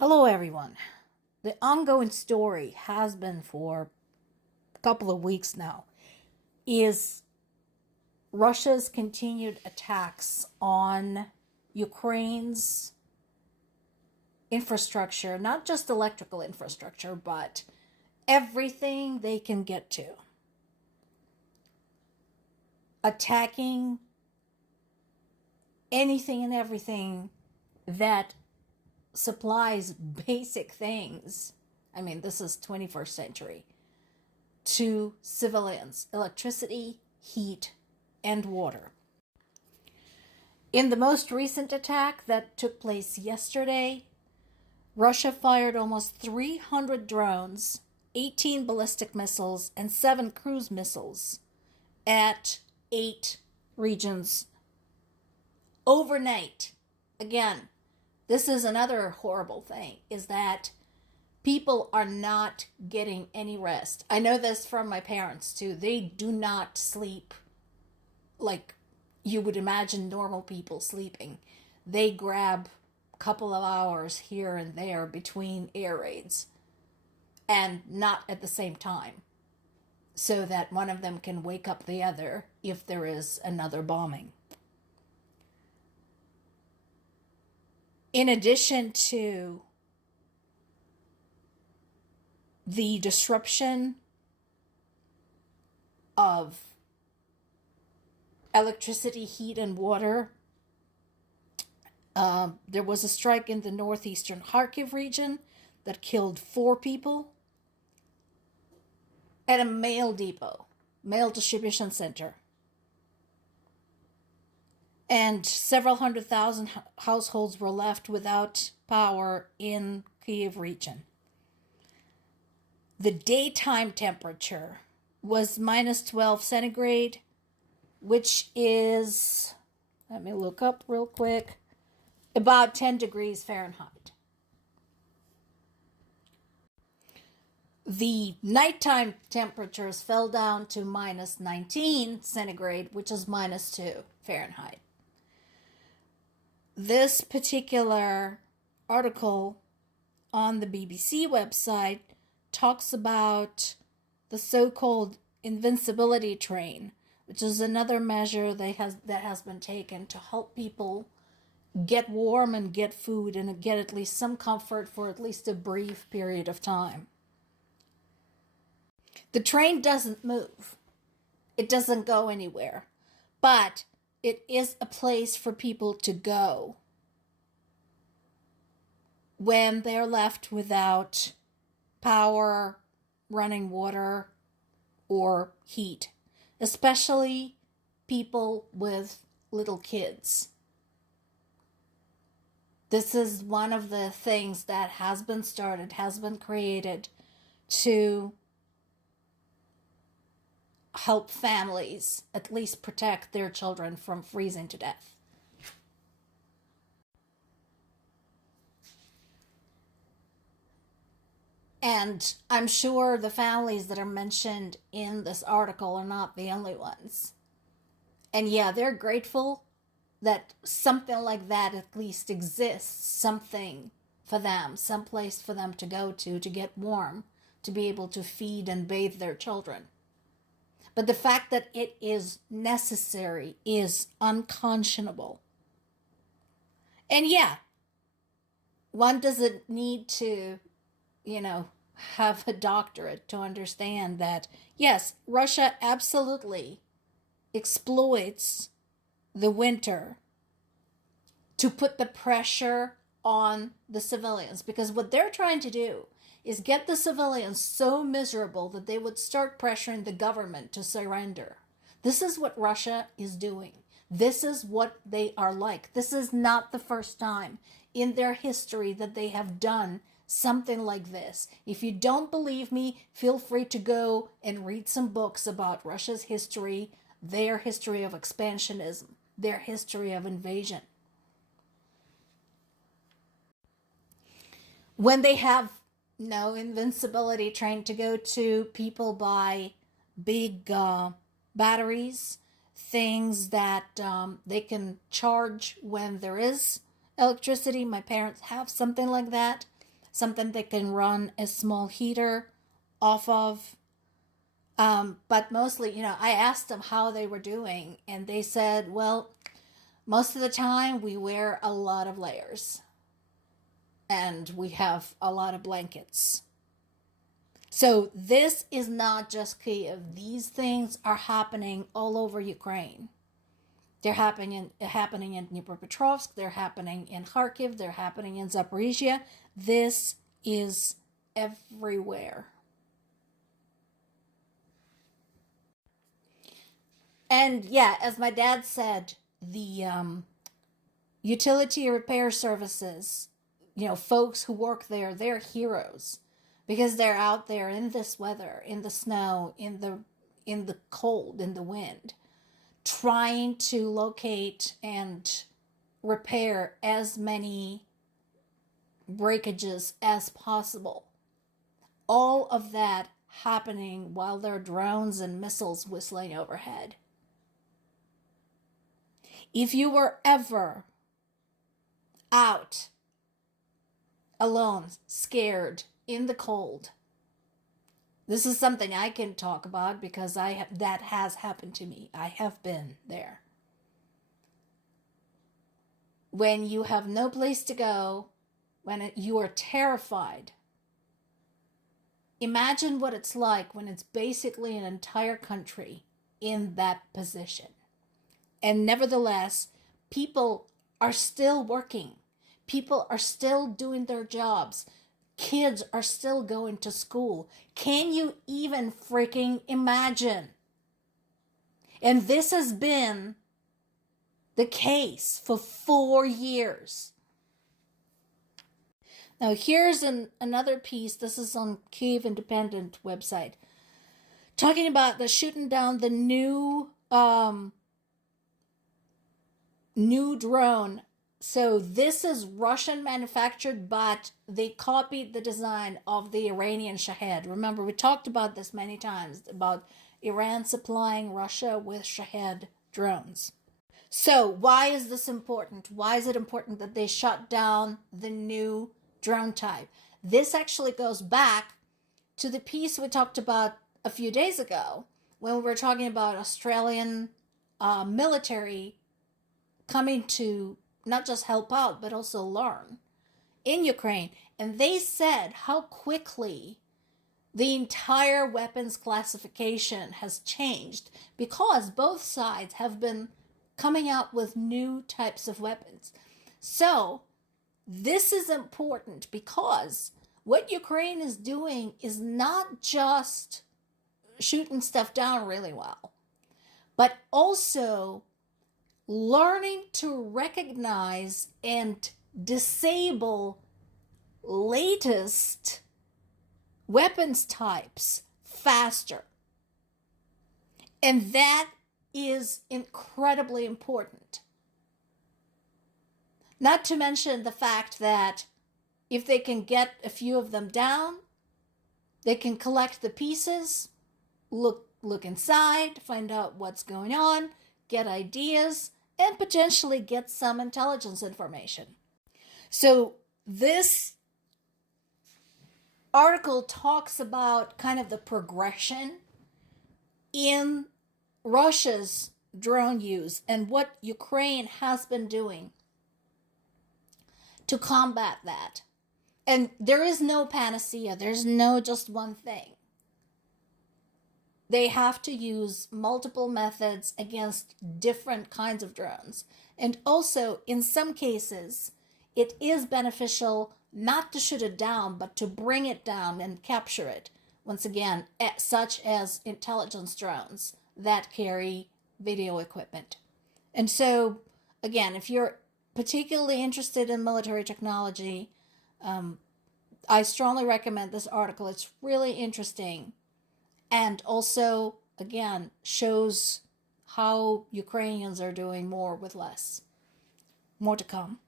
Hello, everyone. The ongoing story has been for a couple of weeks now is Russia's continued attacks on Ukraine's infrastructure, not just electrical infrastructure, but everything they can get to. Attacking anything and everything that supplies basic things. I mean, this is 21st century to civilians: electricity, heat, and water. In the most recent attack that took place yesterday, Russia fired almost 300 drones, 18 ballistic missiles, and 7 cruise missiles at 8 regions overnight. Again, this is another horrible thing, is that people are not getting any rest. I know this from my parents too. They do not sleep like you would imagine normal people sleeping. They grab a couple of hours here and there between air raids, and not at the same time, so that one of them can wake up the other if there is another bombing. In addition to the disruption of electricity, heat, and water, there was a strike in the northeastern Kharkiv region that killed 4 people at a mail depot, mail distribution center. And several 100,000 households were left without power in Kyiv region. The daytime temperature was minus 12 centigrade, which is, let me look up real quick, about 10 degrees Fahrenheit. The nighttime temperatures fell down to minus 19 centigrade, which is minus 2 Fahrenheit. This particular article on the BBC website talks about the so-called invincibility train, which is another measure that has been taken to help people get warm and get food and get at least some comfort for at least a brief period of time. The train doesn't move. It doesn't go anywhere. But it is a place for people to go when they're left without power, running water, or heat, especially people with little kids. This is one of the things that has been started, has been created to help families at least protect their children from freezing to death. And I'm sure the families that are mentioned in this article are not the only ones. And yeah, they're grateful that something like that at least exists, something for them, some place for them to go to get warm, to be able to feed and bathe their children. But the fact that it is necessary is unconscionable. And yeah, one doesn't need to, have a doctorate to understand that, yes, Russia absolutely exploits the winter to put the pressure on the civilians, because what they're trying to do is get the civilians so miserable that they would start pressuring the government to surrender. This is what Russia is doing. This is what they are like. This is not the first time in their history that they have done something like this. If you don't believe me, feel free to go and read some books about Russia's history, their history of expansionism, their history of invasion. When they have no invincibility trying to go to, people buy big batteries, things that they can charge when there is electricity. My parents have something like that. something they can run a small heater off of. But mostly, I asked them how they were doing, and they said, well, most of the time we wear a lot of layers and we have a lot of blankets. So this is not just Kyiv. These things are happening all over Ukraine. They're happening in Dnipropetrovsk, they're happening in Kharkiv, they're happening in Zaporizhia. This is everywhere. And yeah, as my dad said, the utility repair services, folks who work there, they're heroes because they're out there in this weather, in the snow, in the cold, in the wind, trying to locate and repair as many breakages as possible. All of that happening while there are drones and missiles whistling overhead. If you were ever out alone, scared, in the cold, this is something I can talk about because that has happened to me. I have been there. When you have no place to go, when you are terrified, imagine what it's like when it's basically an entire country in that position. And nevertheless, people are still working. People are still doing their jobs. Kids are still going to school. Can you even freaking imagine? And this has been the case for 4 years. Now here's another piece. This is on Kyiv Independent website. Talking about the shooting down the new drone. So this is Russian manufactured, but they copied the design of the Iranian Shahed. Remember, we talked about this many times, about Iran supplying Russia with Shahed drones. So why is this important? Why is it important that they shut down the new drone type? This actually goes back to the piece we talked about a few days ago when we were talking about Australian military coming to not just help out, but also learn in Ukraine. And they said how quickly the entire weapons classification has changed because both sides have been coming out with new types of weapons. So this is important because what Ukraine is doing is not just shooting stuff down really well, but also learning to recognize and disable latest weapons types faster. And that is incredibly important. Not to mention the fact that if they can get a few of them down, they can collect the pieces, look inside, find out what's going on, get ideas, and potentially get some intelligence information. So this article talks about kind of the progression in Russia's drone use and what Ukraine has been doing to combat that. And there is no panacea. There's no just one thing. They have to use multiple methods against different kinds of drones. And also, in some cases, it is beneficial not to shoot it down, but to bring it down and capture it. Once again, such as intelligence drones that carry video equipment. And so, again, if you're particularly interested in military technology, I strongly recommend this article. It's really interesting. And also, again, shows how Ukrainians are doing more with less. More to come.